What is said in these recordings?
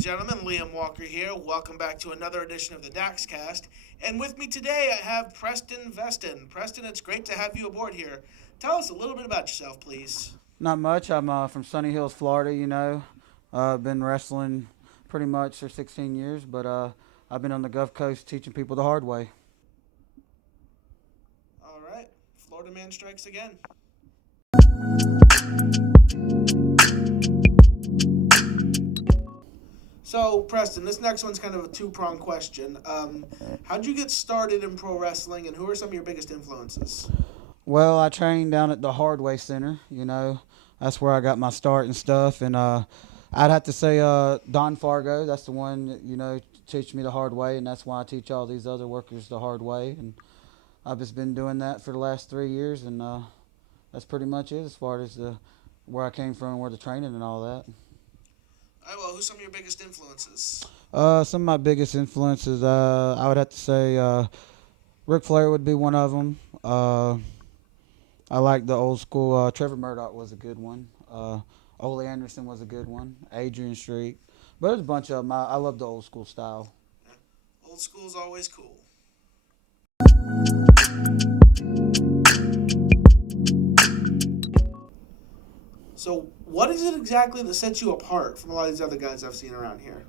and gentlemen, Liam Walker here. Welcome back to another edition of the Daxcast. And with me today, I have Preston Vestin. Preston, it's great to have you aboard here. Tell us a little bit about yourself, please. Not much. I'm from Sunny Hills, Florida. Been wrestling pretty much for 16 years, but I've been on the Gulf Coast teaching people the hard way. All right, Florida man strikes again. So, Preston, this next one's kind of a two-pronged question. How'd you get started in pro wrestling, and who are some of your biggest influences? Well, I trained down at the Hardway Center. That's where I got my start and stuff. And I'd have to say Don Fargo. That's the one that, teach me the hard way, and that's why I teach all these other workers the hard way. And I've just been doing that for the last 3 years, and that's pretty much it as far as where I came from, where the training and all that. All right, well, who's some of your biggest influences? Some of my biggest influences, I would have to say Ric Flair would be one of them. I like the old school. Trevor Murdoch was a good one. Ole Anderson was a good one. Adrian Street. But there's a bunch of them. I love the old school style. Yeah. Old school's always cool. So, what is it exactly that sets you apart from a lot of these other guys I've seen around here?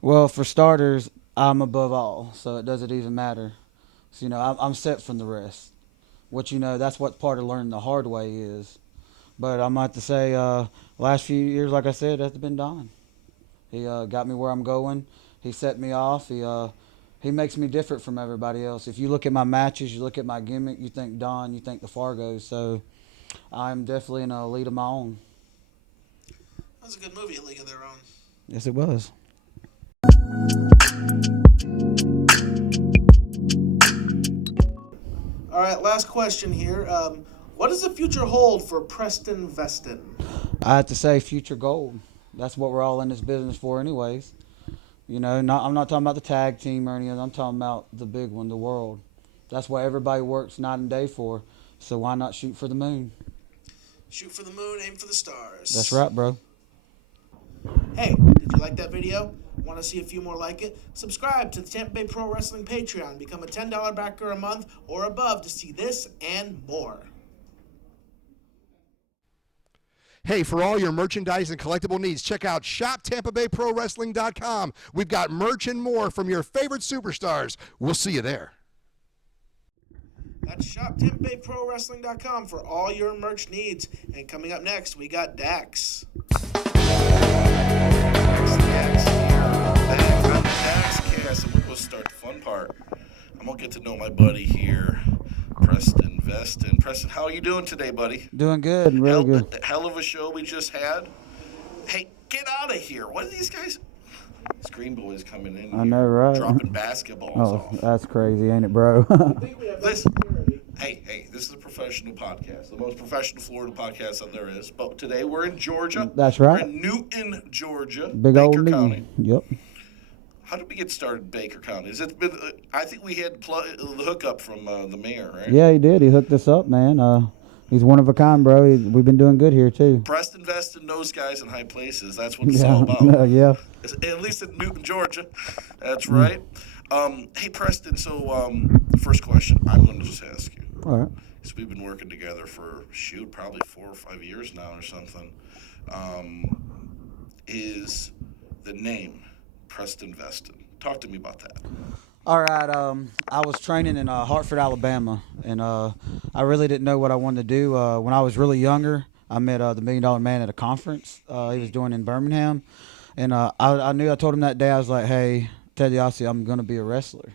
Well, for starters, I'm above all, so it doesn't even matter. So, I'm set from the rest. That's what part of learning the hard way is. But I'm about to say, last few years, like I said, that's been Don. He got me where I'm going. He set me off. He makes me different from everybody else. If you look at my matches, you look at my gimmick, you think Don, you think the Fargos. So I'm definitely in a league of my own. That was a good movie, A League of Their Own. Yes, it was. All right, last question here. What does the future hold for Preston Vestin? I have to say future gold. That's what we're all in this business for anyways. I'm not talking about the tag team or anything. I'm talking about the big one, the world. That's what everybody works night and day for. So why not shoot for the moon? Shoot for the moon, aim for the stars. That's right, bro. Hey, did you like that video? Want to see a few more like it? Subscribe to the Tampa Bay Pro Wrestling Patreon. Become a $10 backer a month or above to see this and more. Hey, for all your merchandise and collectible needs, check out shoptampabayprowrestling.com. We've got merch and more from your favorite superstars. We'll see you there. That's shoptampabayprowrestling.com for all your merch needs. And coming up next, we got Dax. Dax here, back on the Daxcast, and we're going to start the fun part. I'm going to get to know my buddy here, Preston Vestin. Preston, how are you doing today, buddy? Doing good, really good. Hell of a show we just had. Hey, get out of here. What are these guys? Screen boys coming in I know, right? dropping basketballs off. That's crazy, ain't it, bro? Listen, hey, this is a professional podcast, the most professional Florida podcast that there is. But today we're in Georgia. That's right. We're in Newton, Georgia, Big Baker old County. Newton. Yep. How did we get started in Baker County? Has it been? I think we had the hookup from the mayor, right? Yeah, he did. He hooked us up, man. He's one of a kind, bro. We've been doing good here, too. Preston Vestin knows guys in high places. That's what it's all about. Yeah. At least in Newton, Georgia. That's right. Hey, Preston, so first question I'm going to just ask you. All right. Because we've been working together for, probably 4 or 5 years now or something. Is the name Preston Vestin? Talk to me about that. All right. I was training in Hartford, Alabama, and I really didn't know what I wanted to do. When I was really younger, I met the $1 Million Man at a conference he was doing in Birmingham, and I told him that day, I was like, hey, Ted DiBiase, I'm going to be a wrestler.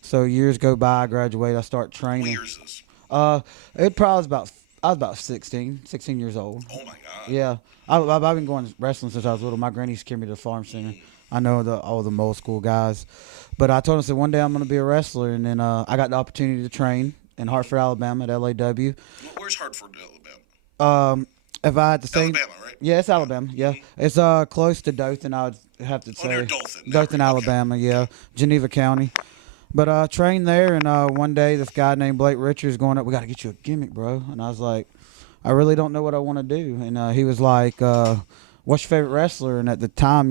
So years go by, I graduate, I start training. What year is this? It probably was I was about 16 years old. Oh, my God. Yeah. I've been going wrestling since I was little. My granny used to carry me to the farm center. I know all the old school guys. But I told him, I said, one day I'm going to be a wrestler. And then I got the opportunity to train in Hartford, Alabama at LAW. Where's Hartford, Alabama? If I had to say. Alabama, right? Yeah, it's Alabama. Yeah. It's close to Dothan, I would have to say. Near Dothan. Dothan, Alabama, yeah. Geneva County. But I trained there, and one day this guy named Blake Richards going up, we got to get you a gimmick, bro. And I was like, I really don't know what I want to do. And he was like, what's your favorite wrestler? And at the time,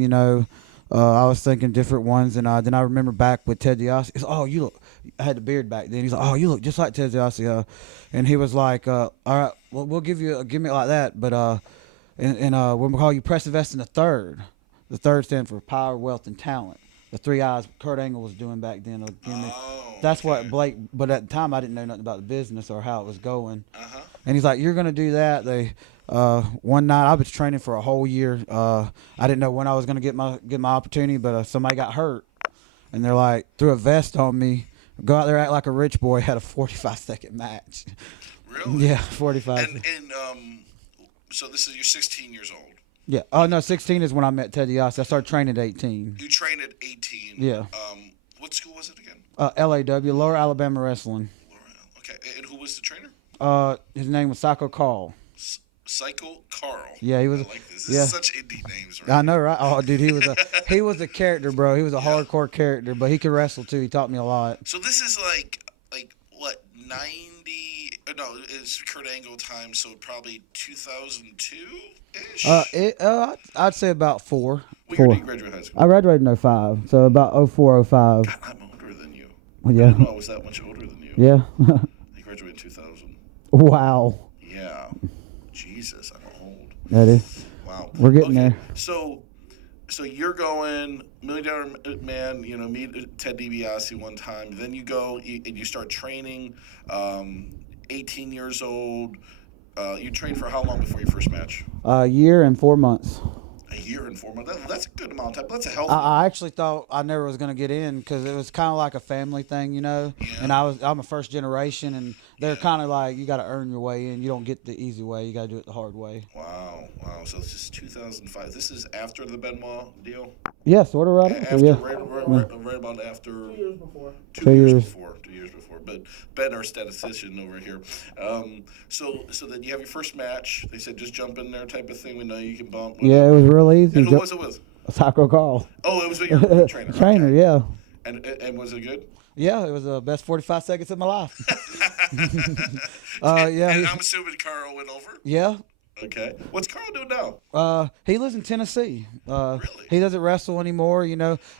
I was thinking different ones, and then I remember back with Ted DiBiase. He's, oh, you look. I had the beard back then. He's like, oh, you look just like Ted DiBiase. And he was like, all right, well, we'll give you a gimmick like that, but we'll call you Preston Vestin the third. The third stands for power, wealth, and talent. The three eyes Kurt Angle was doing back then. That's what Blake. But at the time, I didn't know nothing about the business or how it was going. And he's like, "You're gonna do that." One night I was training for a whole year. I didn't know when I was gonna get my opportunity, but somebody got hurt, and they're like, threw a vest on me. Go out there, act like a rich boy. Had a 45-second match. Really? Yeah, 45. And so this is you're 16 years old. Yeah. Oh no, 16 is when I met Ted DiBiase. I started training at 18. You trained at 18. Yeah. What school was it again? LAW, Lower Alabama Wrestling. Okay. And who was the trainer? His name was Psycho Carl. Psycho Carl. Yeah, he was. I like this. This is such indie names, right? I know, right? Oh, dude, he was a character, bro. He was a hardcore character, but he could wrestle too. He taught me a lot. So this is like what 90? No, it's Kurt Angle time. So probably 2002 ish. I'd say about 4. What year did you graduate high school? I graduated in 05, so about 04, 05. God, I'm older than you. Yeah. I didn't know I was that much older than you. Yeah. I graduated in 2000. Wow. Yeah. Jesus, I'm old. That is. Wow. We're getting there. So you're going $1 Million Man. Meet Ted DiBiase one time. Then you go and you start training. 18 years old. You trained for how long before your first match? A year and 4 months. A year and 4 months. That's a good amount of time. That's a healthy. I actually thought I never was gonna get in because it was kind of like a family thing, Yeah. And I'm a first generation, and they're kind of like, you got to earn your way in. You don't get the easy way. You got to do it the hard way. Wow. So this is 2005. This is after the Benoit deal. Yeah, sort of right After, after. Yeah. right about after. 2 years before. 2 years before. 2 years before. But Ben, our statistician over here. So then you have your first match. They said just jump in there type of thing. We know you can bump. Yeah, it was real easy. And who was it with? Psycho Carl. Oh, it was with your trainer. Trainer, Okay. yeah. And was it good? Yeah, it was the best 45 seconds of my life. And I'm assuming Carl went over. Yeah. Okay. What's Carl doing now? He lives in Tennessee. Really? He doesn't wrestle anymore.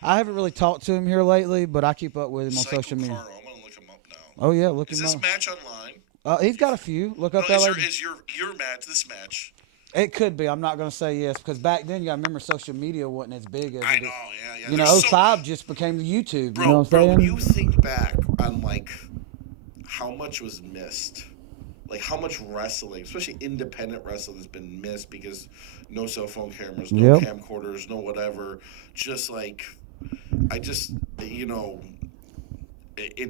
I haven't really talked to him here lately, but I keep up with him on Psycho social media. Carl. I'm gonna look him up now. Oh yeah, look Is him this up. match online? He's got a few. Look up No, LA. is your match this match? It could be. I'm not going to say yes because back then you got to remember social media wasn't as big as I it know. is. Yeah. There's 05 just became the YouTube. Bro, you know what I'm saying? when you think back on like how much was missed, like how much wrestling, especially independent wrestling, has been missed because no cell phone cameras, no camcorders, no whatever. Just like, it's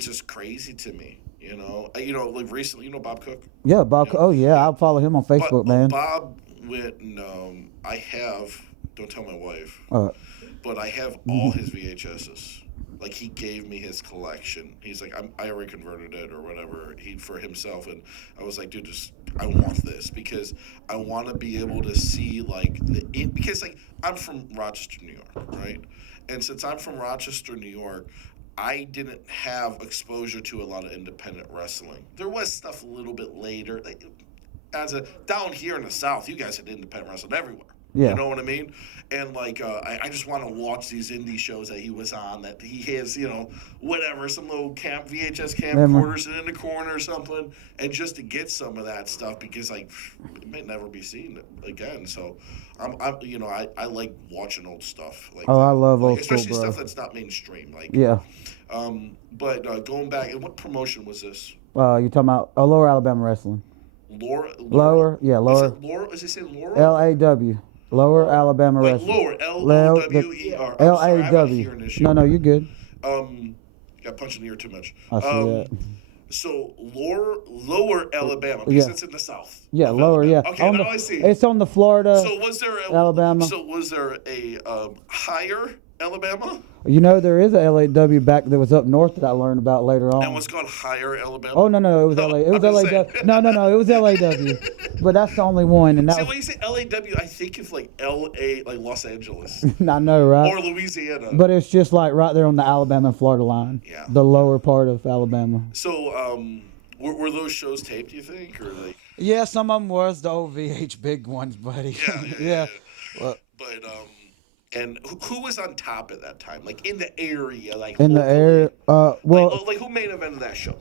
just crazy to me. Like recently, Bob Cook. Yeah, Bob. Oh yeah, I follow him on Facebook, man. Bob went and I have. Don't tell my wife. But I have all his VHSs. Like he gave me his collection. He's like, I already converted it or whatever for himself, and I was like, dude, I want this because I want to be able to see because I'm from Rochester, New York, right? And since I'm from Rochester, New York, I didn't have exposure to a lot of independent wrestling. There was stuff a little bit later. Down here in the South, you guys had independent wrestling everywhere. Yeah. You know what I mean? And I just want to watch these indie shows that he was on, that he has, whatever, some little VHS camcorders in the corner or something, and just to get some of that stuff because it may never be seen again. So I like watching old stuff. I love old stuff, especially stuff that's not mainstream. But going back, and what promotion was this? You're talking about Lower Alabama Wrestling. Lower. Lower. Is it say Laura? LAW. Lower Alabama Like Wrestling. Lower, L-O-W-E-R. LAW. No, you're good. Got punched in the ear too much. I see that. So Lower Alabama, because it's in the South. Yeah, Lower, Alabama. yeah. Okay, now I see. It's on the Florida, So was there Alabama. So was there a higher Alabama? There is a LAW back that was up north that I learned about later on. And was called Higher Alabama? Oh, no, it was LA. It was LAW. No, it was LAW. But that's the only one. And when you say LAW, I think of LA, like Los Angeles. I know, right? Or Louisiana. But it's just right there on the Alabama and Florida line. Yeah. The lower part of Alabama. So, were those shows taped, do you think? Or Yeah, some of them was the old VH big ones, buddy. Yeah. Well, But, And who was on top at that time? Like in the area, like In the locally? area, Like who main evented that show?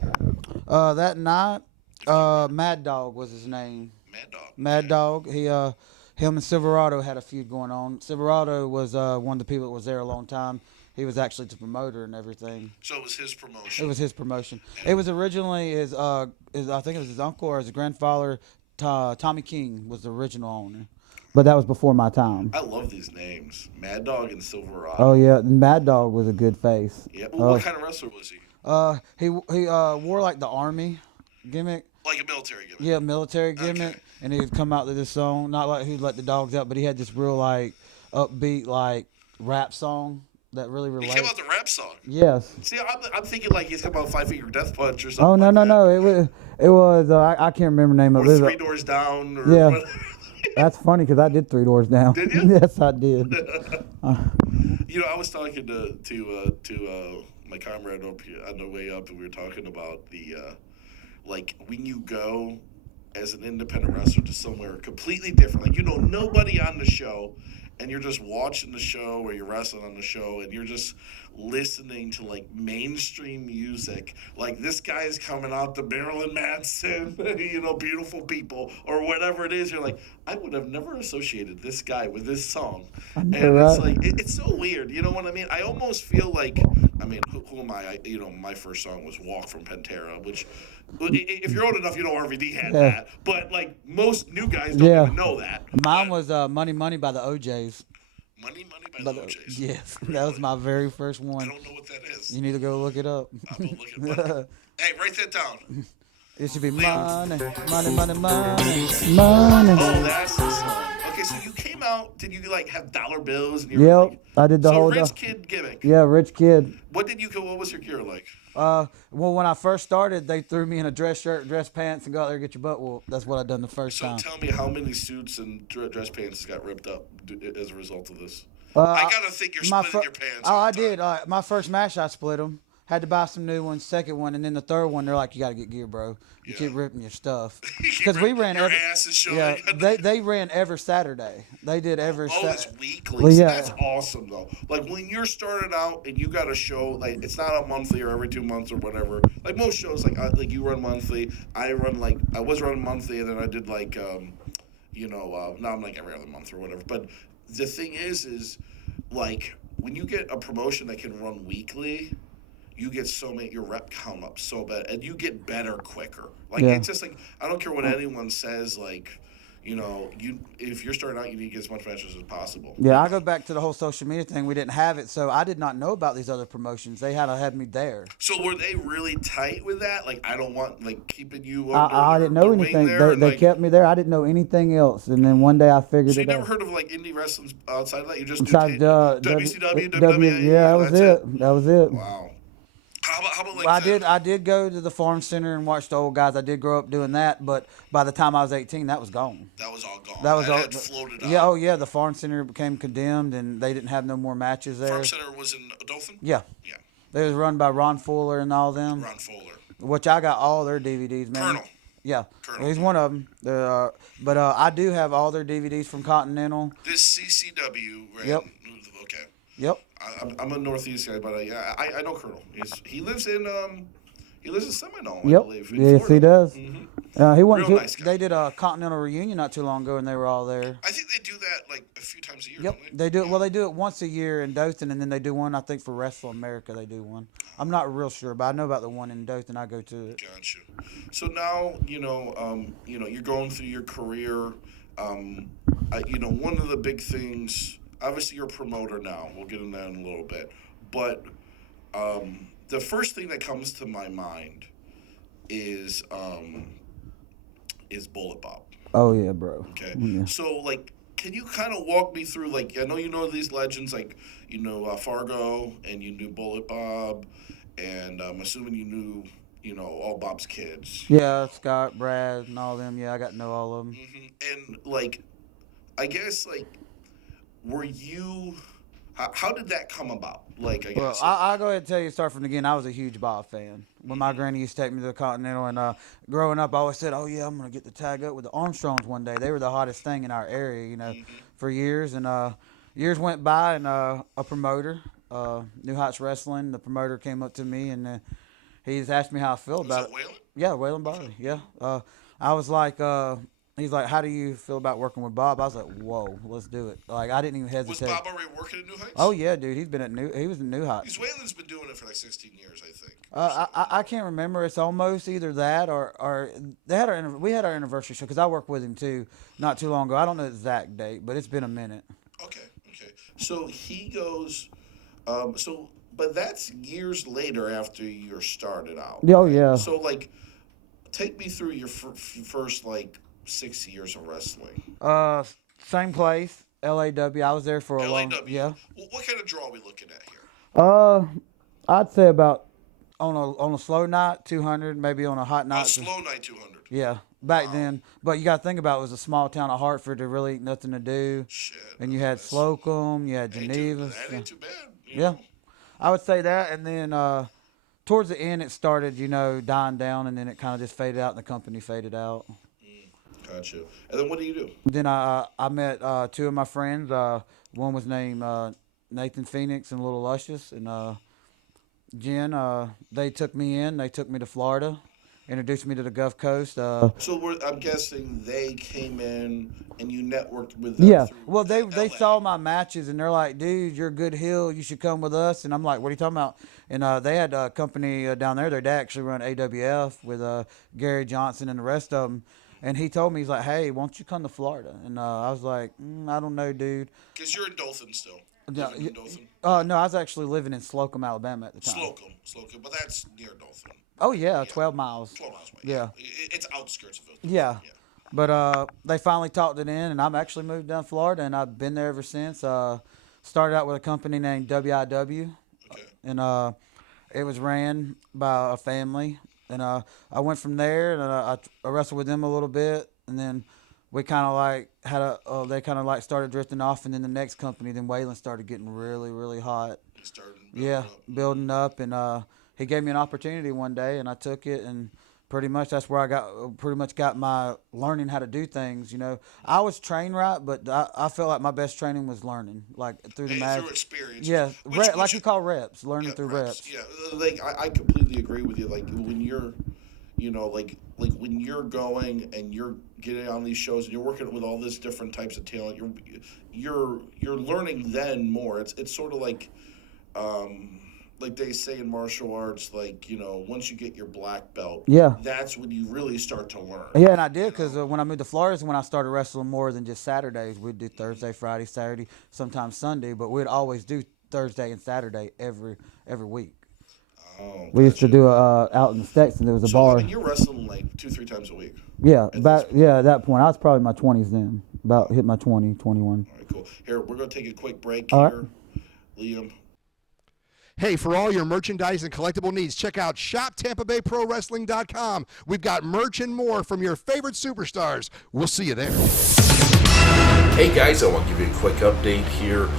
that night, Mad Dog was his name. Mad Dog. Mad Okay. Dog. Him and Silverado had a feud going on. Silverado was one of the people that was there a long time. He was actually the promoter and everything. So it was his promotion. It was his promotion. It was originally his I think it was his uncle or his grandfather, Tommy King was the original owner. But that was before my time. I love these names, Mad Dog and Silverado. Oh yeah, Mad Dog was a good face. Yeah. Well, what kind of wrestler was he? He wore like the army gimmick. Like a military gimmick. Yeah, military gimmick, Okay. and he'd come out to this song, not like he'd let the dogs out, but he had this real like upbeat like rap song that really He related. came out the rap song. Yes. See, I'm thinking like he's come out 5 Finger Death Punch or something. Oh no like no that. no! It was I can't remember the name of Or it. Three Doors Down. Or Yeah. whatever. That's funny because I did 3 Doors Down. Did you? Yes, I did. You know, I was talking to my comrade up here on the way up, and we were talking about the like when you go as an independent wrestler to somewhere completely different, like you know nobody on the show, and you're just watching the show or you're wrestling on the show, and you're just listening to like mainstream music, like this guy's coming out to Marilyn Manson, you know, Beautiful People or whatever it is. You're like, I would have never associated this guy with this song, and it's like it's so weird. You know what I mean? I almost feel like, I mean, who am I? You know, my first song was "Walk" from Pantera, which. If you're old enough, you know RVD had that, but like most new guys don't even know that. Mine was Money Money by the OJs. Money by the OJs. Yes, that was my very first I one. don't know what that is. You need to go look it up. I'll go look it up. Hey, write that down. It should be Leo. money. Money. Oh, that's the song. Okay, so you came out. Did you like have dollar bills? And you were Yep, like, I did the so whole. rich kid gimmick. Yeah, rich kid. What was your gear like? Well, when I first started, they threw me in a dress shirt, dress pants, and go out there and get your butt whooped. That's what I done the first So time. tell me how many suits and dress pants got ripped up as a result of this. Uh, I gotta think you're splitting your pants. Oh, all I the time. did. My first match, I split them. Had to buy some new ones. Second one, and then the third one, they're like, "You got to get gear, bro. You keep ripping your stuff." Because we ran your every. ass is showing. Yeah, they ran every Saturday. They did every. Oh, it's weekly. Well, See, yeah. that's awesome though. Like when you're starting out and you got a show, like it's not a monthly or every 2 months or whatever. Like most shows, like you run monthly. I was running monthly, and then I did like, now I'm like every other month or whatever. But the thing is like when you get a promotion that can run weekly, you get your rep count up so bad, and you get better quicker. Like it's just like I don't care what anyone says. Like, you know, if you're starting out, you need to get as much matches as possible. Yeah, I go back to the whole social media thing. We didn't have it, so I did not know about these other promotions. They had me there. So were they really tight with that? Like, I don't want keeping you. I didn't know anything. They kept me there. I didn't know anything else, and then one day I figured So it you never out. heard of indie wrestling outside of that? You just Besides, WCW, WWE. Yeah, that was it. That was it. Wow. How about like I did go to the farm center and watch the old guys. I did grow up doing that, but by the time I was 18, that was gone. That was all gone. That was all had floated out. Yeah, oh yeah, the farm center became condemned, and they didn't have no more matches there. Farm Center was in Dothan? Yeah, Yeah. they was run by Ron Fuller and all them. Ron Fuller. Which I got all their DVDs, man. Colonel. Yeah, Colonel. he's one of them. But I do have all their DVDs from Continental. This CCW ran. Yep. Okay. Yep. I'm a Northeast guy, but I know Colonel. He lives in Seminole, I Yep. believe. in Yes, he Florida. does. Mm-hmm. He went. Real nice guy. They did a Continental reunion not too long ago, and they were all there. I think they do that a few times a year. Yep, Don't they? they do it. Well, they do it once a year in Dothan, and then they do one. I think for Wrestle America, they do one. I'm not real sure, but I know about the one in Dothan. I go to it. Gotcha. So now you're going through your career. One of the big things. Obviously, you're a promoter now. We'll get into that in a little bit, but the first thing that comes to my mind is Bullet Bob. Oh yeah, bro. Okay. Yeah. So can you kind of walk me through I know you know these legends Fargo, and you knew Bullet Bob, and I'm assuming you knew all Bob's kids. Yeah, Scott, Brad, and all them. Yeah, I got to know all of them. Mm-hmm. And I guess were you? How did that come about? I guess. Well, I'll go ahead and tell you, start from the beginning. I was a huge Bob fan. When my granny used to take me to the Continental, and growing up, I always said, "Oh yeah, I'm gonna get to tag up with the Armstrongs one day." They were the hottest thing in our area, for years. And years went by, and a promoter, New Heights Wrestling, the promoter came up to me, and he's asked me how I feel about it. Whalen? Yeah, Waylon Barley. Yeah. I was like, he's like, how do you feel about working with Bob? I was like, whoa, let's do it. Like, I didn't even hesitate. Was Bob already working at New Heights? Oh yeah, dude. He was in New Heights. Because Whalen's been doing it for like 16 years, I think. I can't remember. It's almost either that or we had our anniversary show because I worked with him too not too long ago. I don't know the exact date, but it's been a minute. Okay. So he goes, but that's years later after you're started out. Oh yeah. So like, take me through your first like 6 years of wrestling. Same place, LAW. I was there for a LAW. long. Yeah. What kind of draw are we looking at here? I'd say about on a slow night 200, maybe on a hot night. A slow night 200. Yeah, back then. But you got to think about it was a small town of Hartford. There really ain't nothing to do. Shit. And you had Slocum, you had Geneva. That ain't too bad. Yeah, I would say that. And then towards the end, it started, dying down, and then it kind of just faded out, and the company faded out. Gotcha. And then what do you do? Then I met two of my friends. One was named Nathan Phoenix and Little Luscious, and Jen. They took me in. They took me to Florida, introduced me to the Gulf Coast. So I'm guessing they came in and you networked with them. Yeah. Through Well, they LA. saw my matches and they're like, "Dude, you're a good heel. You should come with us." And I'm like, "What are you talking about?" And they had a company down there. Their dad actually run AWF with Gary Johnson and the rest of them. And he told me, he's like, "Hey, why don't you come to Florida?" And I was like, "I don't know, dude." Because you're in Dothan still. No, Living in Dothan? no, I was actually living in Slocum, Alabama at the time. Slocum, but that's near Dothan. Oh yeah, 12 miles. 12 miles away. Yeah. It's outskirts of Dothan. Yeah. But they finally talked it in, and I'm actually moved down to Florida, and I've been there ever since. Started out with a company named WIW, and it was ran by a family. And I went from there, and I wrestled with them a little bit, and then we kind of like they kind of like started drifting off, and then the next company, then Waylon started getting really, really hot. He started building up, and he gave me an opportunity one day, and I took it, and pretty much that's where I got my learning how to do things. I was trained right, but I felt like my best training was learning, like through the magic. Through experience. Yeah, like you call reps, learning through reps. Yeah, like I completely agree with you. Like when you're, like when you're going and you're getting on these shows and you're working with all this different types of talent, you're learning then more. It's sort of like they say in martial arts, once you get your black belt, that's when you really start to learn. Yeah, and I did because when I moved to Florida is when I started wrestling more than just Saturdays. We'd do Thursday, Friday, Saturday, sometimes Sunday, but we'd always do Thursday and Saturday every week. Oh, we used to do out in the States, and there was a bar. So you're wrestling like 2-3 times a week. Yeah, at that point I was probably in my 20s then, about hit my 20, 21. All right, cool. Here we're gonna take a quick break all here, right. Liam. Hey, for all your merchandise and collectible needs, check out ShopTampaBayProWrestling.com. We've got merch and more from your favorite superstars. We'll see you there. Hey guys, I want to give you a quick update here.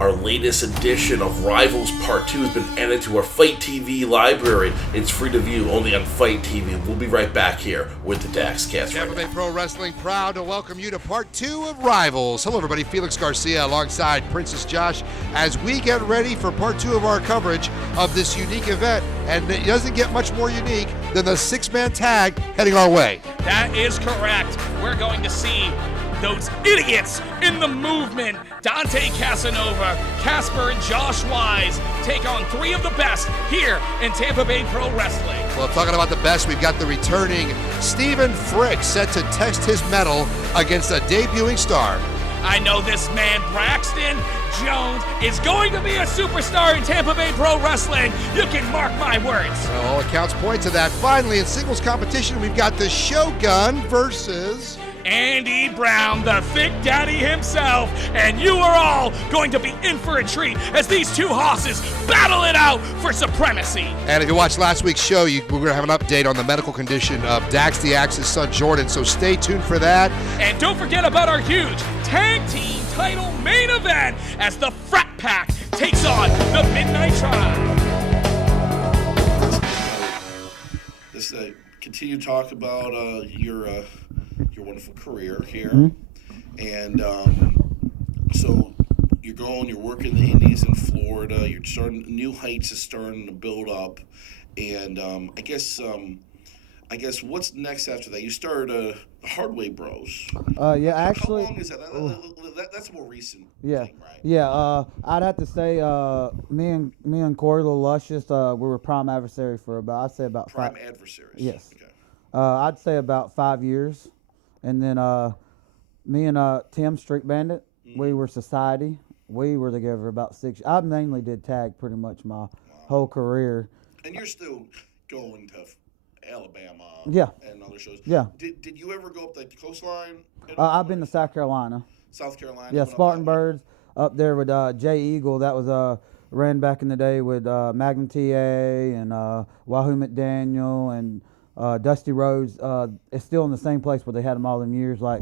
Our latest edition of Rivals Part 2 has been added to our Fight TV library. It's free to view only on Fight TV. We'll be right back here with the Daxcast. Tampa Bay Pro Wrestling proud to welcome you to Part 2 of Rivals. Hello everybody, Felix Garcia alongside Princess Josh as we get ready for Part 2 of our coverage of this unique event. And it doesn't get much more unique than the 6-man tag heading our way. That is correct. We're going to see those idiots in the movement, Dante Casanova, Casper, and Josh Wise, take on 3 of the best here in Tampa Bay Pro Wrestling. Well, talking about the best, we've got the returning Stephen Frick set to test his mettle against a debuting star. I know this man, Braxton Jones, is going to be a superstar in Tampa Bay Pro Wrestling. You can mark my words. Well, all accounts point to that. Finally, in singles competition, we've got the Shogun versus Andy Brown, the Thick Daddy himself, and you are all going to be in for a treat as these two hosses battle it out for supremacy. And if you watched last week's show, we're going to have an update on the medical condition of Dax the Axe's son, Jordan, so stay tuned for that. And don't forget about our huge tag team title main event as the Frat Pack takes on the Midnight Tribe. This continue to talk about your wonderful career here, and so you're going, you're working the Indies in Florida. You're starting New Heights is starting to build up, and I guess what's next after that? You started Hardway Bros. Yeah, actually. How long is that? That's a more recent Yeah, thing, right? yeah. I'd have to say, me and Corey Little Luscious, we were prime adversary for about, I'd say about Prime 5. adversaries. Yes. Okay. I'd say about 5 years, and then me and Tim Street Bandit, we were society. We were together about 6. I mainly did tag pretty much my whole career. And you're still going to Alabama. Yeah. And other shows. Yeah. Did you ever go up like the coastline? I've been to South Carolina. South Carolina. Yeah, went up Spartan that way? Birds up there with Jay Eagle. That was ran back in the day with Magnum TA and Wahoo McDaniel and Dusty Rhodes. It's still in the same place where they had them all them years. Like,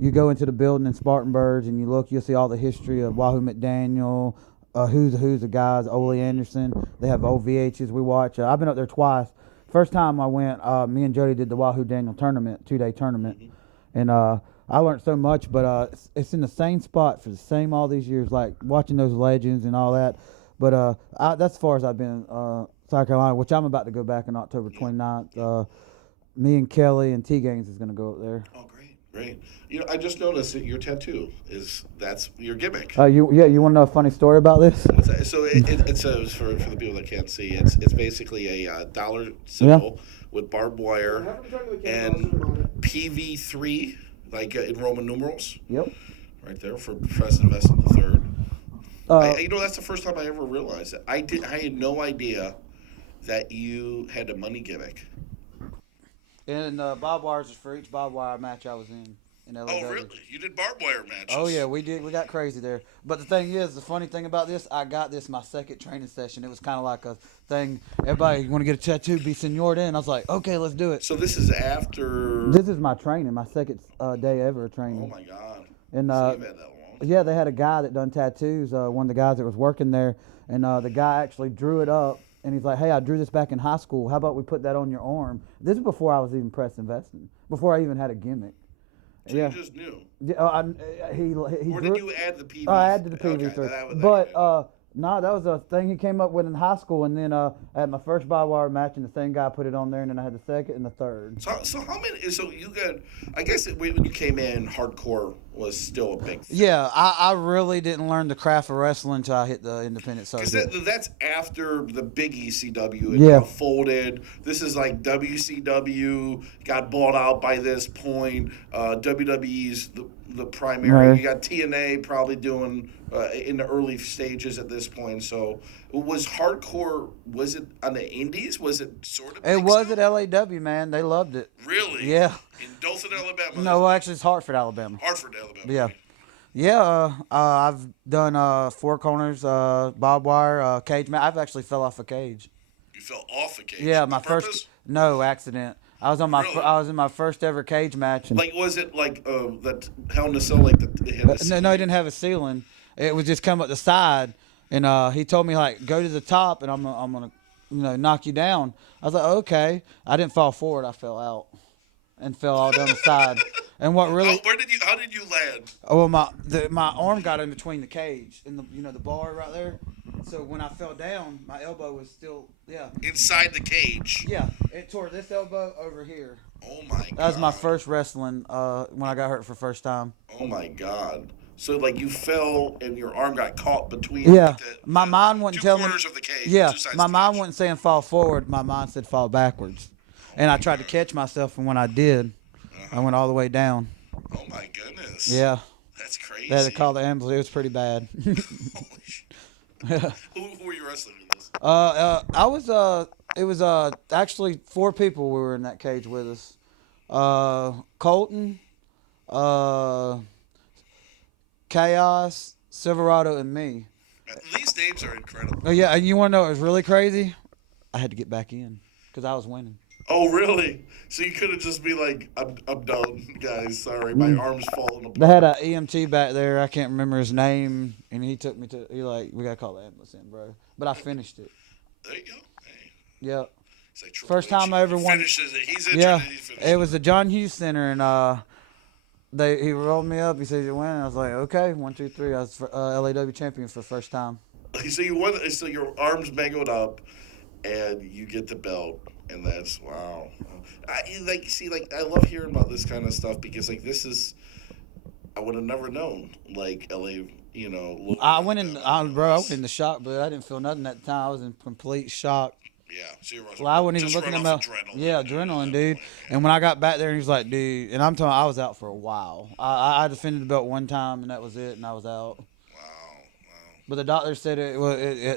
you go into the building in Spartan Birds and you look, you'll see all the history of Wahoo McDaniel, who's the guys, Ole Anderson. They have old VHs we watch. I've been up there twice. First time I went, me and Jody did the Wahoo Daniel tournament, 2-day tournament, and I learned so much. But it's in the same spot for the same all these years, like watching those legends and all that. But that's as far as I've been South Carolina, which I'm about to go back on October 29th. Me and Kelly and T Gaines is going to go up there. Oh, great. You know, I just noticed that your tattoo that's your gimmick. You want to know a funny story about this? So it says for the people that can't see, it's basically a dollar symbol with barbed wire and PV3, like in Roman numerals. Yep. Right there for Preston, Vestin the third. That's the first time I ever realized that. I had no idea that you had a money gimmick. And barbed wires is for each barbed wire match I was in LA. Oh, really? You did barbed wire matches? Oh, yeah, we did. We got crazy there. But the thing is, the funny thing about this, I got this my second training session. It was kind of like a thing. Everybody, you want to get a tattoo, be senored in? I was like, okay, let's do it. So this is after... This is my training, my second day ever of training. Oh, my God. And so you've had that long. Yeah, they had a guy that done tattoos, one of the guys that was working there, and the guy actually drew it up. And he's like, hey, I drew this back in high school. How about we put that on your arm? This is before I was even Preston Vestin, before I even had a gimmick. So you just knew. Yeah, he or did you add the PV? I added the PV3. Okay, but no, that was a thing he came up with in high school. And then I had my first barbed wire match, and the same guy put it on there, and then I had the second and the third. So how many? So you got? I guess when you came in, hardcore was still a big thing. Yeah, I really didn't learn the craft of wrestling until I hit the independent circuit. Because that's after the big ECW. It got folded. This is like WCW got bought out by this point. WWE's the primary. Right. You got TNA probably doing in the early stages at this point. So was hardcore? Was it on the Indies? Was it sort of? It was at LAW, man. They loved it. Really? Yeah. In Dothan, Alabama. No, well, actually, it's Hartford, Alabama. Hartford, Alabama. Yeah. Yeah, I've done four corners, barbed wire, cage match. I've actually fell off a cage. You fell off a cage? Yeah, on my purpose? first accident. I was on my Really? I was in my first ever cage match. And Like, was it like that Hell in a Cell? Like it had the no, he didn't have a ceiling. It would just come up the side, and he told me like go to the top, and I'm gonna knock you down. I was like okay. I didn't fall forward. I fell out, and fell all down the side. And what really? How did you land? Oh, well, my arm got in between the cage and the bar right there. So when I fell down, my elbow was still Inside the cage. Yeah, it tore this elbow over here. Oh my god. That was my first wrestling when I got hurt for the first time. Oh my god. So like you fell and your arm got caught between. Yeah, my mind wouldn't tell me. Two corners of the cage. Yeah, two sides my of the mind cage. wasn't saying fall forward. My mind said fall backwards. And I tried to catch myself, and when I did, I went all the way down. Oh my goodness. Yeah. That's crazy. They had to call the ambulance. It was pretty bad. Holy shit. Who were you wrestling in this? I was it was actually 4 people who were in that cage with us. Colton, Chaos, Silverado, and me. These names are incredible. Oh yeah, and you want to know what was really crazy? I had to get back in because I was winning. Oh really? So you could have just be like, I'm done, guys. Sorry, my arm's falling apart. They had an EMT back there. I can't remember his name, and he took me to. He like, we gotta call the ambulance in, bro. But I finished it. There you go. Hey. Yeah. It's like Triple First H. time I ever He won. finishes it. He's injured Yeah, and he finishes it was the John Hughes Center, and he rolled me up. He said you win. I was like, okay, 1, 2, 3. I was LAW champion for the first time. So you won. So your arms mangled up, and you get the belt, and that's wow. I love hearing about this kind of stuff because like this is, I would have never known like LA. I went in, I went into shock, but I didn't feel nothing at the time. I was in complete shock. Yeah, so you're Well, I wasn't even looking at my adrenaline. Yeah, adrenaline, dude. And when I got back there, he was like, dude, and I'm telling you, I was out for a while. I defended the belt one time, and that was it, and I was out. Wow. But the doctor said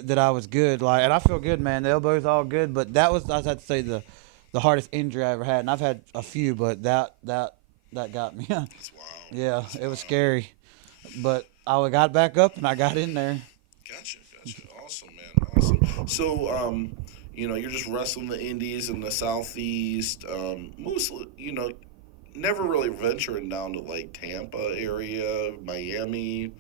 that I was good, like, and I feel good, man. The elbow's all good, but that was, I had to say, the hardest injury I ever had, and I've had a few, but that got me. That's wild. Yeah, it was scary, but I got back up and I got in there. Gotcha. Awesome, man. Awesome. So, you're just wrestling the indies in the Southeast. Mostly, never really venturing down to like Tampa area, Miami.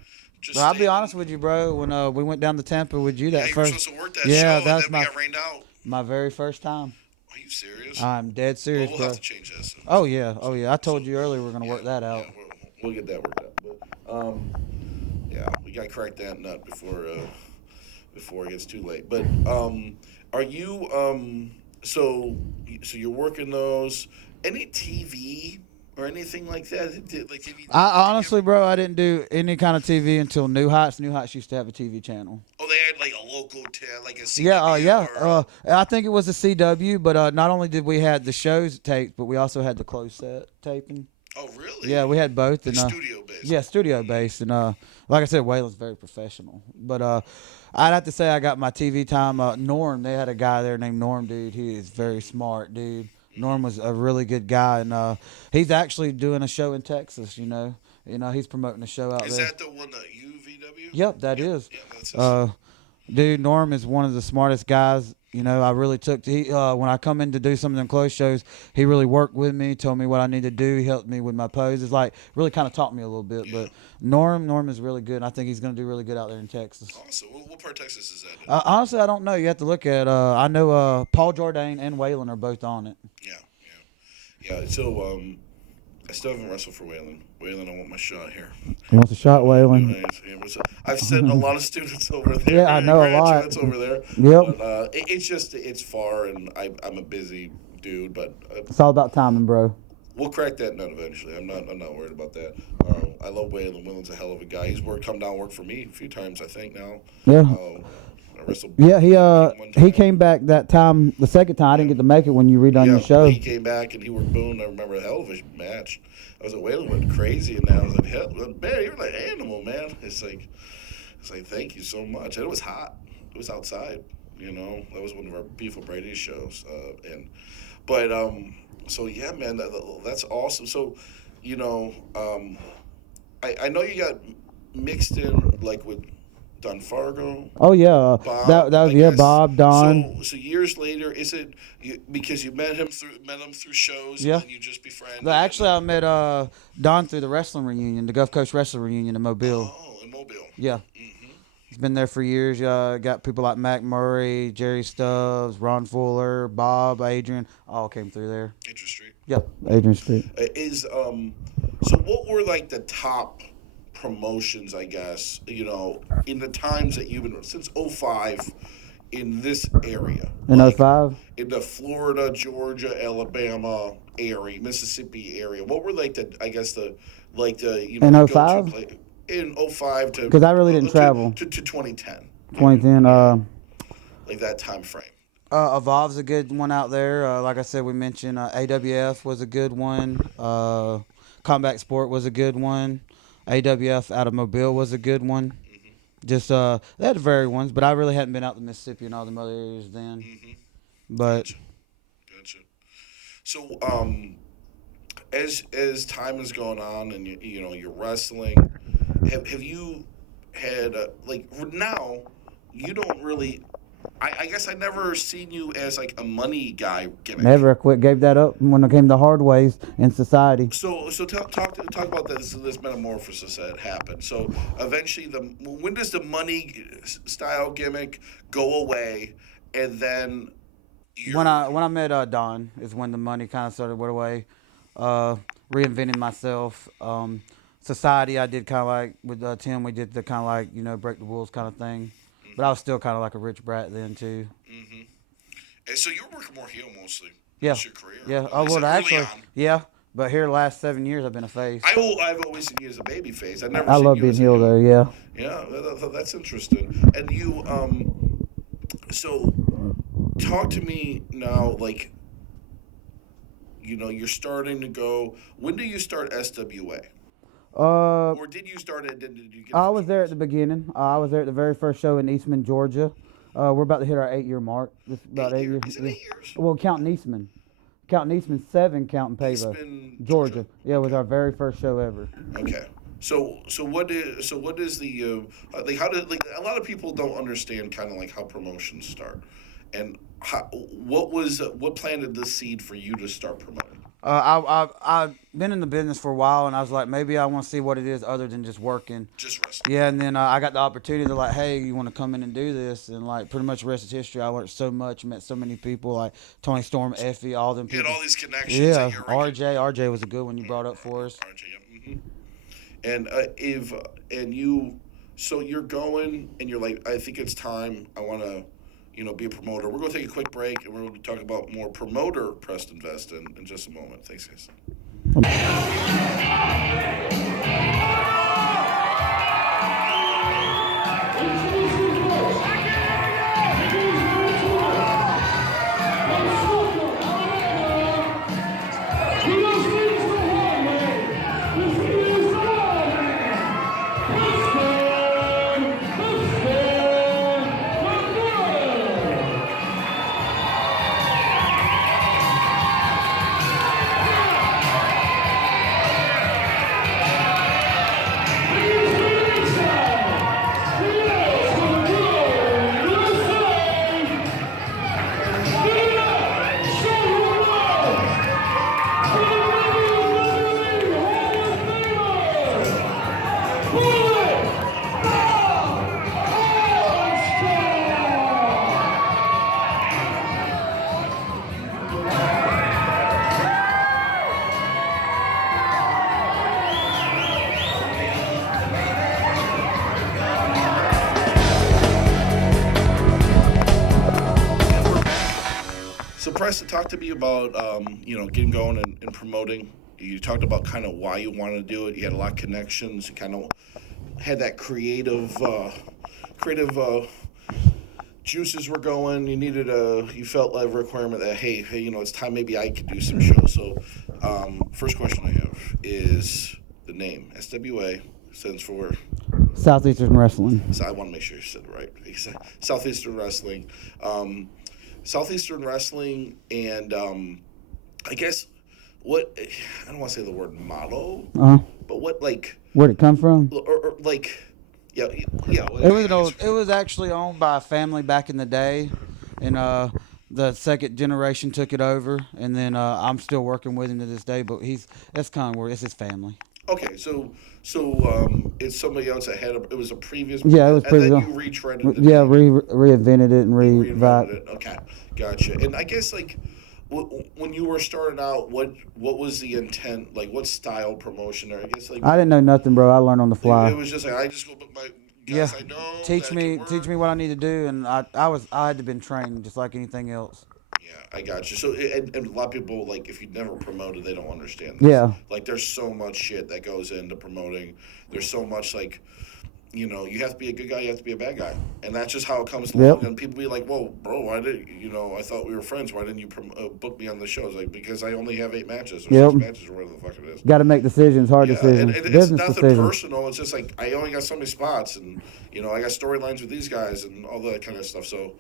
But I'll be honest with you, bro. When we went down to Tampa with you that you first, were supposed to work that yeah, show, that's and then we got rained out. my very first time. Are you serious? I'm dead serious, we'll bro. have to change that soon. Oh yeah. I told you earlier we're gonna work that out. Yeah, we'll get that worked out. But we gotta crack that nut before it gets too late. But are you so you're working those? Any TV or anything like that? Like TV? Honestly, bro, I didn't do any kind of TV until New Heights. New Heights used to have a TV channel. Oh, they had like a local, like a CW. Yeah. I think it was a CW, but not only did we have the shows taped, but we also had the closed set taping. Oh, really? Yeah, we had both. Like and studio based. Yeah, studio based, and like I said, Waylon's very professional. But I'd have to say I got my TV time. Norm, they had a guy there named Norm, dude. He is very smart, dude. Norm was a really good guy, and he's actually doing a show in Texas. He's promoting a show out there. Is that the one that UVW? Yep, that is. Yeah, that's dude, Norm is one of the smartest guys. I really took to when I come in to do some of them close shows, he really worked with me, told me what I need to do. He helped me with my poses, like really kind of taught me a little bit. Yeah. But Norm is really good, and I think he's going to do really good out there in Texas. Awesome. What part of Texas is that? Honestly, I don't know. You have to look at. I know Paul Jourdain and Waylon are both on it. Yeah. So I still haven't wrestled for Waylon. Waylon, I want my shot here. He wants a shot, Waylon. I've sent a lot of students over there. Yeah, I know a lot. Graduates over there. Yep. But, it's far, and I'm a busy dude. But It's all about timing, bro. we'll crack that nut eventually. I'm not worried about that. I love Waylon. Waylon's a hell of a guy. He's come down and worked for me a few times, I think now. Yeah. I wrestled. Yeah, one time. he came back that time. The second time, I didn't get to make it when you redone your show. He came back and he worked Boone. I remember a hell of a match. I was like, Waylon went crazy, and I was like, hell, man, you're like animal, man. It's like, thank you so much. And it was hot. It was outside. That was one of our Beautiful Brady shows. So yeah, man, that's awesome. So, I know you got mixed in like with Don Fargo. Oh yeah, Bob, that was Bob, Don. So years later, is it because you met him through shows? Yeah. And then you just befriended? Actually, I met Don through the wrestling reunion, the Gulf Coast Wrestling Reunion in Mobile. Oh, in Mobile. Yeah. Mm-hmm. He's been there for years. Got people like Mac Murray, Jerry Stubbs, Ron Fuller, Bob, Adrian, all came through there. Adrian Street. Yep, Adrian Street. So what were like the top promotions, I guess, in the times that you've been since 2005 in this area? In 2005? In the Florida, Georgia, Alabama area, Mississippi area. What were like in 2005? In 2005 to, because I really didn't travel to 2010. 2010. Like that time frame. Evolve's a good one out there. Like I said, we mentioned AWF was a good one. Combat Sport was a good one. AWF out of Mobile was a good one. Mm-hmm. Just they had varied ones, but I really hadn't been out to Mississippi and all them other areas then. Mm-hmm. But gotcha. So as time has gone on and you're wrestling, have you had now you don't really. I guess I never seen you as like a money guy gimmick. never gave that up when it came to hard ways in society. So talk about this metamorphosis that happened. So eventually, when does the money style gimmick go away, and then When I met Don is when the money kind of started went away. reinventing myself. Society, I did kind of like with Tim. We did the kind of like break the rules kind of thing, but I was still kind of like a rich brat then too. Mm-hmm. And so you were working more heel mostly. Yeah. Most of your career. Yeah. At Oh least well, early actually, on. yeah. But here, the last 7 years, I've been a face. I've always seen you as a baby face. I've never I seen love you being as a heel though. Yeah. Yeah, that's interesting. And you, so talk to me now, like, you're starting to go. When do you start SWA? Or did you start it? Did you get? I was there at the beginning. I was there at the very first show in Eastman, Georgia. We're about to hit our 8-year mark. This about 8 years. Is it 8 years? Well, counting Eastman. Counting Eastman, 7 counting Pavo. Eastman, Georgia. Yeah, it was our very first show ever. Okay. So what is the like how did like a lot of people don't understand kind of like how promotions start, and what planted the seed for you to start promoting? I've been in the business for a while, and I was like, maybe I want to see what it is other than just working. Just wrestling. Yeah, and then I got the opportunity to like, hey, you want to come in and do this, and like pretty much the rest is history. I learned so much, met so many people, like Tony Storm, Effie, all them You had people. all these connections. Yeah, RJ was a good one you brought up for us. RJ, yeah. Mm-hmm. And so you're going, and you're like, I think it's time. I want to, be a promoter. We're going to take a quick break, and we're going to talk about more promoter Preston Vestin in just a moment. Thanks, guys. So Preston, talk to me about getting going and promoting. You talked about kind of why you wanted to do it. You had a lot of connections. You kind of had that creative juices were going. You felt like a requirement that hey, it's time maybe I could do some shows. So first question I have is the name SWA stands for Southeastern Wrestling. So I want to make sure you said it right. Southeastern Wrestling. Southeastern Wrestling, and I guess I don't want to say the word motto, but where'd it come from? Or yeah. It was actually owned by a family back in the day, and the second generation took it over, and then I'm still working with him to this day. But that's kind of where it's his family. Okay, so it's somebody else that it was a previous. Yeah, it was previous. And then you retreaded it. Yeah, reinvented it and reinvented it. Okay, gotcha. And I guess when you were starting out, what was the intent? Like, what style promotion? Or I guess I didn't know nothing, bro. I learned on the fly. It was just like I just go book my guys I know. Teach me what I need to do, and I had to been trained just like anything else. Yeah, I got you. So, and a lot of people, like, if you've never promoted, they don't understand this. Yeah. Like, there's so much shit that goes into promoting. There's so much, like, you have to be a good guy, you have to be a bad guy. And that's just how it comes along. Yep. And people be like, whoa, bro, why did, I thought we were friends. Why didn't you book me on the shows? Like, because I only have 8 matches or 6 matches or whatever the fuck it is. Got to make decisions, hard decisions. And business it's nothing decisions. personal. It's just like, I only got so many spots. And, I got storylines with these guys and all that kind of stuff. So,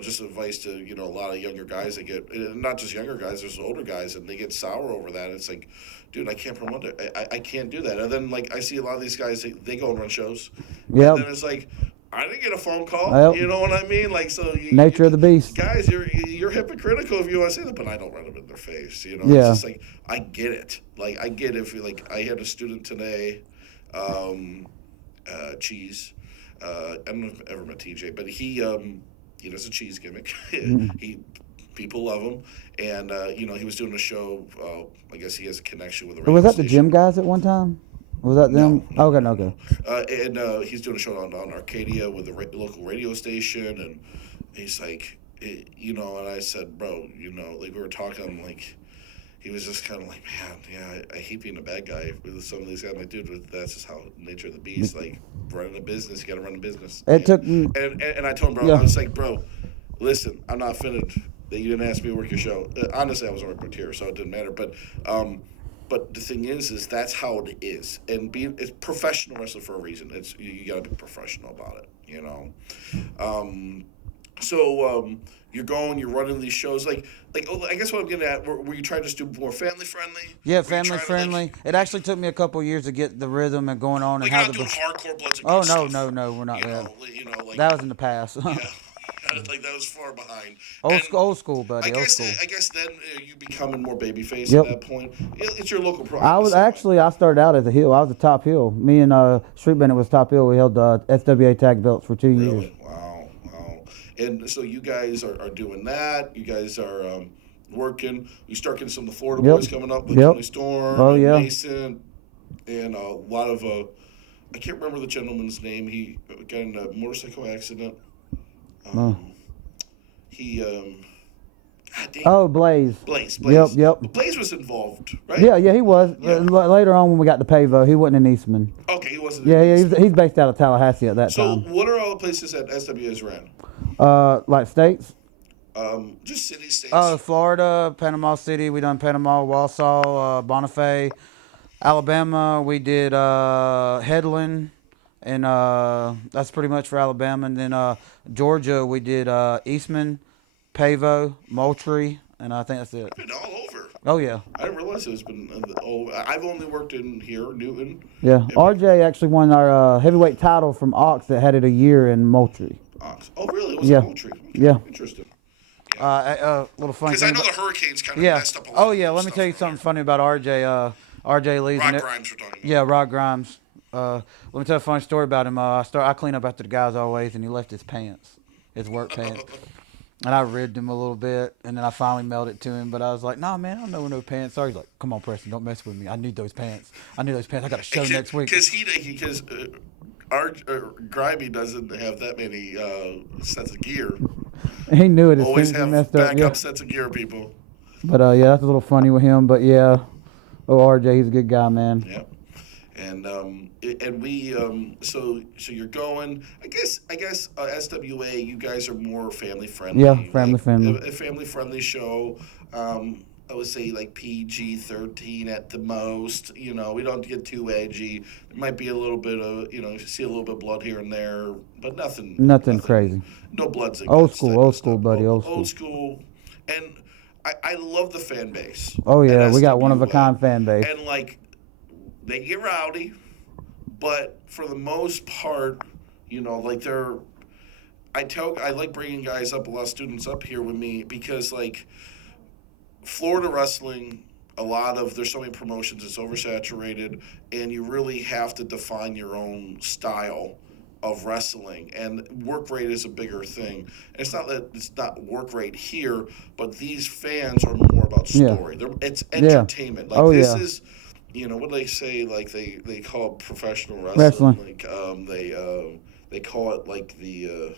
just advice to, a lot of younger guys that get, not just younger guys, there's older guys, and they get sour over that. It's like, dude, I can't promote it. I can't do that. And then, like, I see a lot of these guys, they go and run shows. Yeah. And then it's like, I didn't get a phone call. Yep. You know what I mean? Like, so. Nature of the beast. Guys, you're hypocritical if you want to say that, but I don't run them in their face. Yeah. It's just like, I get it. Like, I get if I had a student today, Cheese. I don't know if I've ever met TJ, but he does a cheese gimmick. He People love him, and he was doing a show. I guess he has a connection with the radio Was that the station. gym guys at one time? Was that them? No. Okay. And he's doing a show on Arcadia with the local radio station, and he's like, and I said, bro, like we were talking, like he was just kind of like, man, yeah, I hate being a bad guy with some of these guys. I'm like, dude, that's just how nature of the beast. Like running a business, you got to run a business. It took. And I told him, bro, I was like, bro, listen, I'm not offended that you didn't ask me to work your show. Honestly, I was on a tier, so it didn't matter. But the thing is that's how it is. And it's professional wrestling for a reason. You got to be professional about it, So you're running these shows. Like I guess what I'm getting at, were you trying to just do more family friendly? Yeah, family friendly. It actually took me a couple of years to get the rhythm and going on. Like and how you're not doing hardcore Bloods and Oh, Guts no, stuff. no, we're not there. Like, that was in the past. Yeah. Like that was far behind. Old school, buddy. I old school. guess then you becoming more babyface Yep. at that point. It's your local pro. I started out as a heel. I was a top heel. Me and Street Bennett was top heel. We held SWA tag belts for 2 years. Really? Wow. And so you guys are doing that. You guys are working. You start getting some of the Florida boys coming up, like Tony Storm, Mason, and a lot of I can't remember the gentleman's name. He got in a motorcycle accident. He Blaze. Blaze. Yep. Blaze was involved, right? Yeah, he was. Yeah. Later on when we got to Pavo, he wasn't in Eastman. Okay, he wasn't. He's based out of Tallahassee at that time. So what are all the places that SWS ran? Like states? Just cities, states. Florida, Panama City. We done Panama, Wausau, Bonifay. Alabama, we did Headland. And that's pretty much for Alabama. And then Georgia, we did Eastman, Pavo, Moultrie, and I think that's it. I've been all over. Oh, yeah. I didn't realize it's been I've only worked in here, Newton. Yeah. RJ actually won our heavyweight title from Ox that had it a year in Moultrie. Ox. Oh, really? It was in Moultrie. Okay. Yeah. Interesting. Little funny Because I know the Hurricanes kind of messed up a lot. Oh, yeah. Let me tell you something funny about RJ. RJ Lee's. Rod Grimes we're talking about. Yeah, Rod Grimes. Let me tell you a funny story about him. I clean up after the guys always, and he left his pants, his work pants. And I ribbed him a little bit, and then I finally mailed it to him. But I was like, nah, man, I don't know where no pants are. He's like, come on, Preston, don't mess with me. I need those pants. I got a show next week. Because our Grimy doesn't have that many sets of gear. He knew it as Always soon as he have messed backup up. sets of gear, people. But, that's a little funny with him. But, yeah. RJ, he's a good guy, man. Yep. And we so you're going. I guess SWA. You guys are more family friendly. Yeah, family friendly. A family friendly show. I would say like PG-13 at the most. We don't get too edgy. There might be a little bit of you see a little bit of blood here and there, but nothing crazy. No bloods. Old school, buddy. Old school. And I love the fan base. Oh yeah, we got one of a kind fan base. And like. They get rowdy, but for the most part, like I like bringing guys up, a lot of students up here with me because like Florida wrestling, there's so many promotions, it's oversaturated, and you really have to define your own style of wrestling, and work rate is a bigger thing. And it's not that it's not work rate here, but these fans are more about story. It's entertainment. Like this is. What do they say? Like they call it professional wrestling. Like they call it like the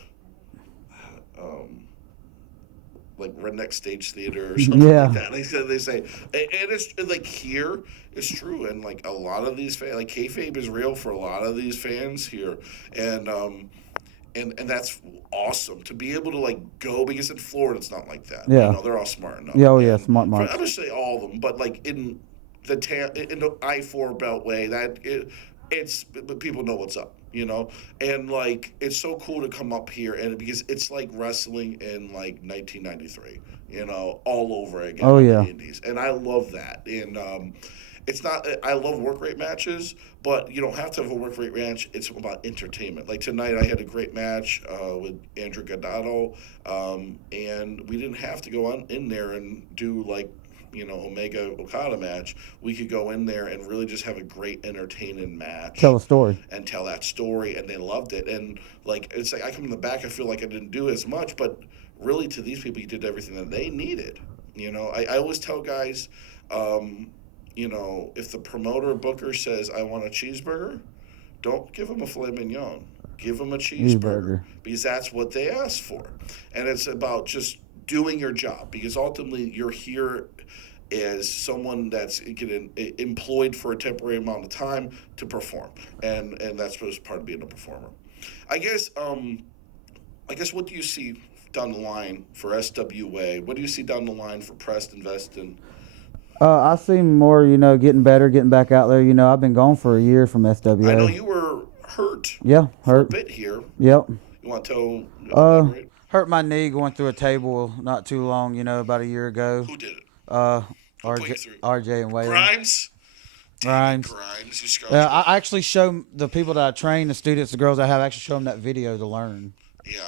like redneck stage theater or something like that. They say, and it's like here it's true, and like a lot of these fans, like kayfabe is real for a lot of these fans here, and that's awesome to be able to like go, because in Florida it's not like that. Yeah, they're all smart enough. Yeah, smart. I'm gonna say all of them, but like in the I-4 Beltway, but people know what's up, and like it's so cool to come up here, and because it's like wrestling in like 1993, all over again. Oh yeah, the Indies, and I love that, and it's not. I love work rate matches, but you don't have to have a work rate match. It's about entertainment. Like tonight, I had a great match with Andrew Gaddato, and we didn't have to go in there and do like Omega Okada match, we could go in there and really just have a great entertaining match. Tell a story. And tell that story, and they loved it. And it's like I come in the back, I feel like I didn't do as much, but really to these people, you did everything that they needed. I always tell guys, if the promoter or booker says, I want a cheeseburger, don't give them a filet mignon. Give them a cheeseburger. Because that's what they asked for. And it's about just doing your job, because ultimately you're here as someone that's getting employed for a temporary amount of time to perform. And that's part of being a performer. I guess what do you see down the line for SWA? What do you see down the line for Preston, Vestin? I see more, getting better, getting back out there. I've been gone for a year from SWA. I know you were hurt. Yeah, hurt. For a bit here. Yep. You want to elaborate? Hurt my knee going through a table not too long, about a year ago. Who did it? RJ and Wayne. Grimes? Grimes. Yeah, I actually show the people that I train, the students, the girls I have, actually show them that video to learn. Yeah,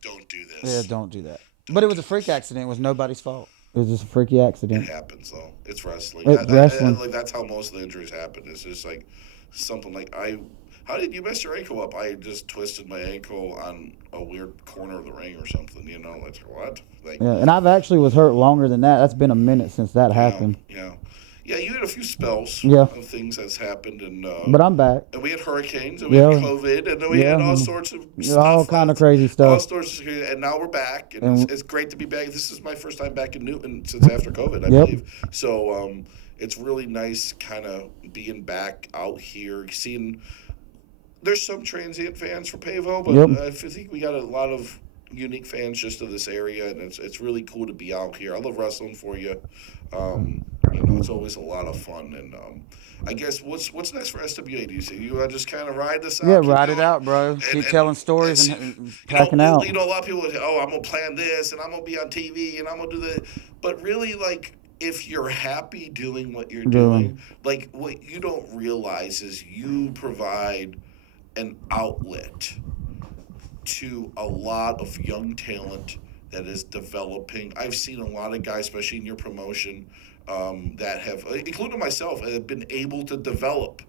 don't do this. Yeah, don't do that. But it was a freak accident. It was nobody's fault. It was just a freaky accident. It happens, though. It's wrestling. Wrestling. That's how most of the injuries happen. It's just something how did you mess your ankle up? I just twisted my ankle on a weird corner of the ring or something, what? And I've actually was hurt longer than that. That's been a minute since that happened. Yeah, you had a few spells of things that's happened. But I'm back. And we had hurricanes, and we had COVID, and then we had all sorts of stuff. All kind of crazy stuff. All sorts of, and now we're back, and it's great to be back. This is my first time back in Newton since after COVID, I believe. So it's really nice kind of being back out here, seeing – there's some transient fans for Pavo, but I think we got a lot of unique fans just of this area, and it's really cool to be out here. I love wrestling for you. It's always a lot of fun, and I guess what's next for SWA? Do you see you just kind of ride this out? Yeah, ride it out, bro. Keep telling stories and packing out. A lot of people say, I'm gonna plan this, and I'm gonna be on TV, and I'm gonna do that. But really, if you're happy doing what you're doing, what you don't realize is you provide an outlet to a lot of young talent that is developing. I've seen a lot of guys, especially in your promotion, that have, including myself, have been able to develop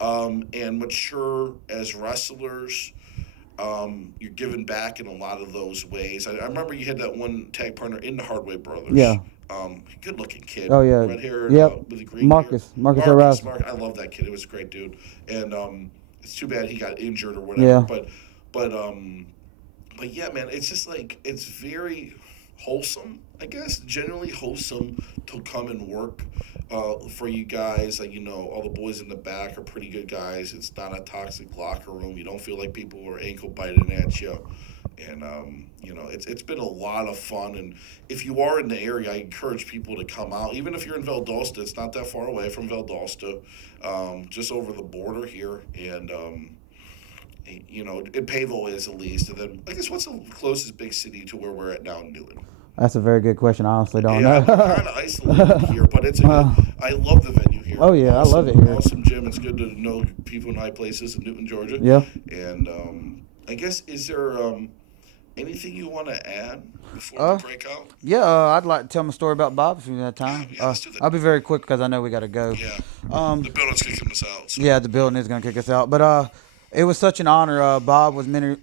and mature as wrestlers. You're giving back in a lot of those ways. I remember you had that one tag partner in the Hardway Brothers. Yeah. Good looking kid. Oh yeah. Red hair. With the green Marcus. hair. Marcus. I love that kid. It was a great dude. And it's too bad he got injured or whatever. Yeah. But yeah, man, it's just it's very wholesome, I guess, generally wholesome to come and work for you guys. All the boys in the back are pretty good guys. It's not a toxic locker room. You don't feel like people are ankle biting at you. And, it's been a lot of fun. And if you are in the area, I encourage people to come out. Even if you're in Valdosta, it's not that far away from Valdosta, just over the border here. And, in Pavo is at least. And then, I guess, what's the closest big city to where we're at now in Newton? That's a very good question. I honestly don't know. I'm kind of isolated here, but it's I love the venue here. Oh, yeah, awesome, I love it here. Awesome gym. It's good to know people in high places in Newton, Georgia. Yeah. And I guess, is there anything you want to add before we break out? Yeah, I'd like to tell my story about Bob if you have time. Yeah, let's do that. I'll be very quick because I know we got to go. Yeah. The building's kicking us out. So. Yeah, the building is going to kick us out. But it was such an honor. Bob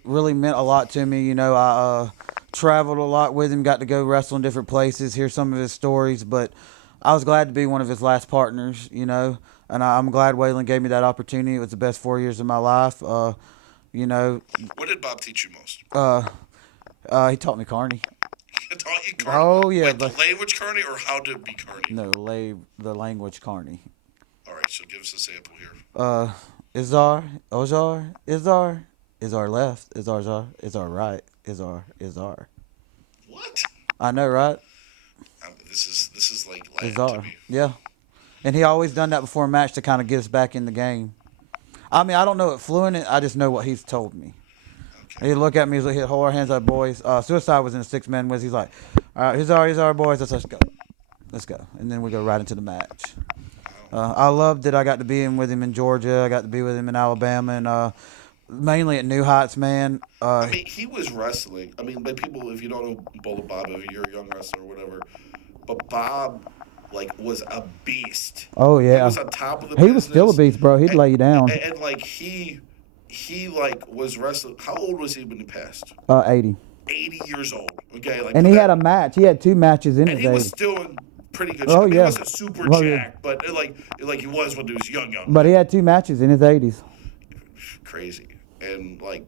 really meant a lot to me. I traveled a lot with him, got to go wrestle in different places, hear some of his stories. But I was glad to be one of his last partners, and I'm glad Waylon gave me that opportunity. It was the best 4 years of my life. What did Bob teach you most? He taught me Carney. He taught you Carney? Oh, yeah. The language Carney or how to be Carney? No, the language Carney. All right, so give us a sample here. Izar, Ojar, Izar left, Izar right, Izar. What? I know, right? This is like Latin Izar. to me. Yeah. And he always done that before a match to kind of get us back in the game. I mean, I don't know it fluent. I just know what he's told me. Okay. He'd look at me, he'd hold our hands up, boys. Suicide was in a 6-man with. He's like, all right, Izar, boys, let's go. Let's go. And then we go right into the match. I loved that I got to be with him in Georgia. I got to be with him in Alabama, and mainly at New Heights, man. He was wrestling. But people, if you don't know Bola Bob, if you're a young wrestler or whatever, but Bob, like was a beast. Oh yeah. He was on top of the He business. was still a beast, bro. He'd lay you down. And like he like was wrestling. How old was he when he passed? 80. 80 years old. Okay, like And he had a match. He had 2 matches in and his he was 80s. still in pretty good shape. Oh, I mean, yeah. He wasn't super Oh, yeah. jacked, but like he was when he was young. But he had 2 matches in his 80s. Crazy. And like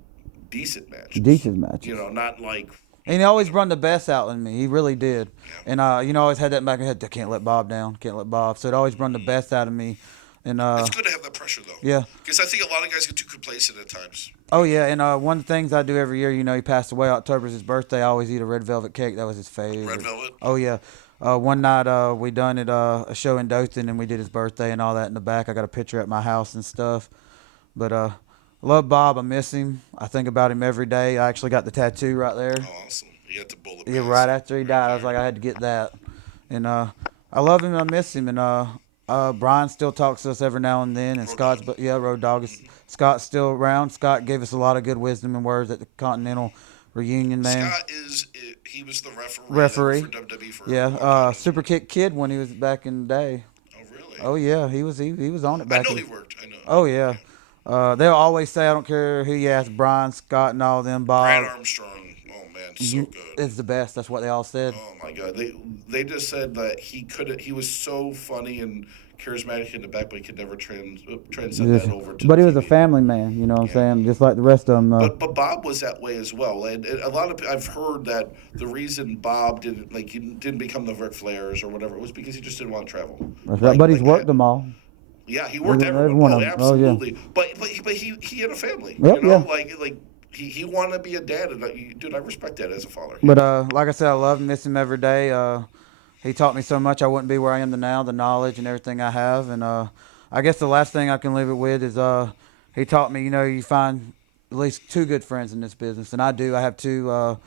decent matches. Decent matches. You know, not like. And he always brought the best out in me. He really did. Yeah. And, always had that in the back of my head. I can't let Bob down. Can't let Bob. So it always brought the best out of me. And it's good to have that pressure, though. Yeah. Because I think a lot of guys get too complacent at times. Oh, yeah. And one of the things I do every year, he passed away. October's his birthday. I always eat a red velvet cake. That was his favorite. Red velvet? Oh, yeah. One night we done it a show in Dothan, and we did his birthday and all that in the back. I got a picture at my house and stuff. But I love Bob. I miss him. I think about him every day. I actually got the tattoo right there. Oh, awesome. You got the bullet. Yeah, right after he died. I was like, I had to get that. And I love him and I miss him. And Brian still talks to us every now and then. And Road Dog. Scott's still around. Scott gave us a lot of good wisdom and words at the Continental reunion, man. Scott he was the referee. For WWE for Super Kick Kid when he was back in the day. Oh, really? Oh, yeah. He was on it back I know he worked. I know. Oh, yeah. They'll always say, I don't care who you ask, Brian, Scott, and all them, Bob. Brad Armstrong. Oh, man, so good. It's the best. That's what they all said. Oh, my God. They just said that he was so funny and charismatic in the back, but he could never transcend that over to But he TV. was a family man, you know what I'm saying? Just like the rest of them. But Bob was that way as well. And a lot of I've heard that the reason Bob didn't become the Ric Flairs or whatever, it was because he just didn't want to travel. That's right. But he's worked them all. Yeah, he worked everyone. Everyone Oh, of them. absolutely. Oh, yeah. But he had a family. Yep, you know, yeah. like he wanted to be a dad, and dude, I respect that as a father. But like I said, I love and miss him every day. He taught me so much. I wouldn't be where I am now, the knowledge and everything I have. And I guess the last thing I can leave it with is he taught me, you find at least 2 good friends in this business. And I do. I have 2.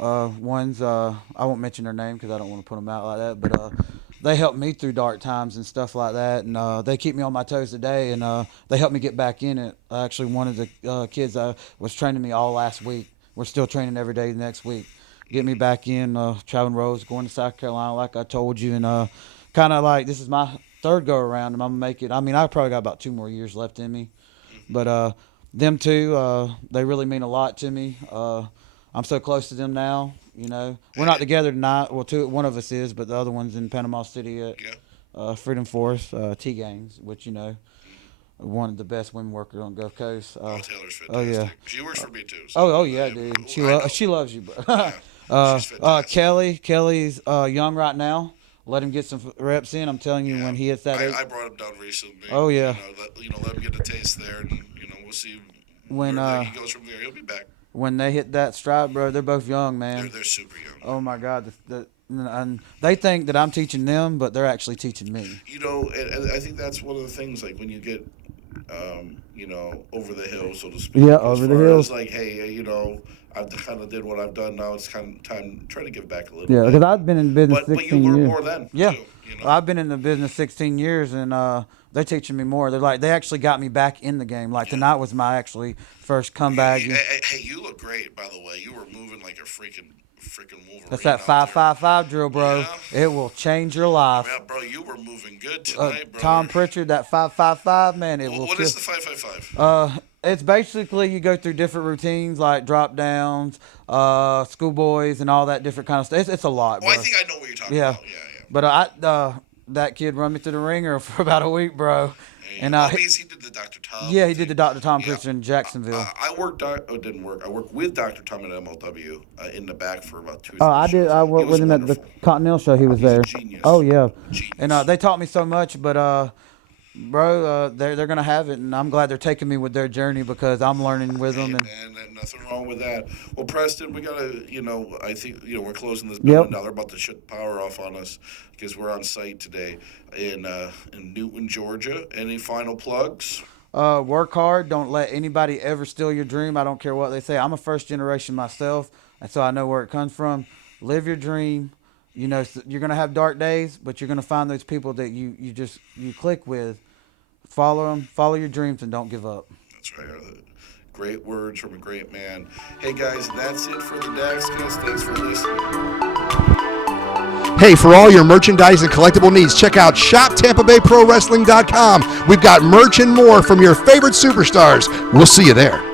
One's, I won't mention their name because I don't want to put them out like that. But they helped me through dark times and stuff like that. And they keep me on my toes today. And they helped me get back in it. Actually, one of the kids was training me all last week. We're still training every day next week. Get me back in traveling roads, going to South Carolina like I told you. And kind of like this is my 3rd go around and I'm going to make it. I mean, I probably got about 2 more years left in me. But them 2, they really mean a lot to me. I'm so close to them now, We're not together tonight. Well, one of us is, but the other one's in Panama City at Freedom Force, T-Gangs, which, one of the best women workers on the Gulf Coast. Taylor's fantastic. Oh, yeah. She works for me, too. So Oh, yeah, dude. She loves you, bro. Yeah, she's fantastic. Kelly's young right now. Let him get some reps in. I'm telling you, when he hits that I brought him down recently. Oh, yeah. Let him get a taste there, and, we'll see when where he goes from there. He'll be back. When they hit that stride, bro, they're both young, man. They're super young. Oh, my God. And they think that I'm teaching them, but they're actually teaching me. And I think that's one of the things, like, when you get, over the hill, so to speak. Yeah, over the hill. It's like, hey, I've kind of did what I've done. Now it's kind of time to try to give back a little bit. Yeah, because I've been in business 16 years. But you learn more then, yeah. too. I've been in the business 16 years, and they're teaching me more. They actually got me back in the game. Like, tonight was my actually first comeback. Hey, you look great, by the way. You were moving like a freaking Wolverine. That's that 5-5-5 drill, bro. Yeah. It will change your life. Yeah, bro, you were moving good tonight, bro. Tom Pritchard, that 5-5-5, man, it will. What is the 5-5-5? It's basically you go through different routines like drop downs, schoolboys, and all that different kind of stuff. It's a lot, bro. I think I know what you're talking about. Yeah. But that kid run me through the ringer for about a week, bro. And he did the Dr. Tom. Yeah, he did the Dr. Tom Pritchard in Jacksonville. I worked. It didn't work. I worked with Dr. Tom at MLW in the back for about 2 years. I did. I worked with him at the Continental show. He was He's there. A genius. Oh yeah. Genius. And they taught me so much, but bro, they're gonna have it, and I'm glad they're taking me with their journey because I'm learning with them. And nothing wrong with that. Well, Preston, we gotta, I think, we're closing this building now. They're about to shut the power off on us because we're on site today in Newton, Georgia. Any final plugs? Work hard. Don't let anybody ever steal your dream. I don't care what they say. I'm a first generation myself, and so I know where it comes from. Live your dream. You're going to have dark days, but you're going to find those people that you click with. Follow them, follow your dreams, and don't give up. That's right. Great words from a great man. Hey, guys, that's it for the Daxcast. Thanks for listening. Hey, for all your merchandise and collectible needs, check out shoptampabayprowrestling.com. We've got merch and more from your favorite superstars. We'll see you there.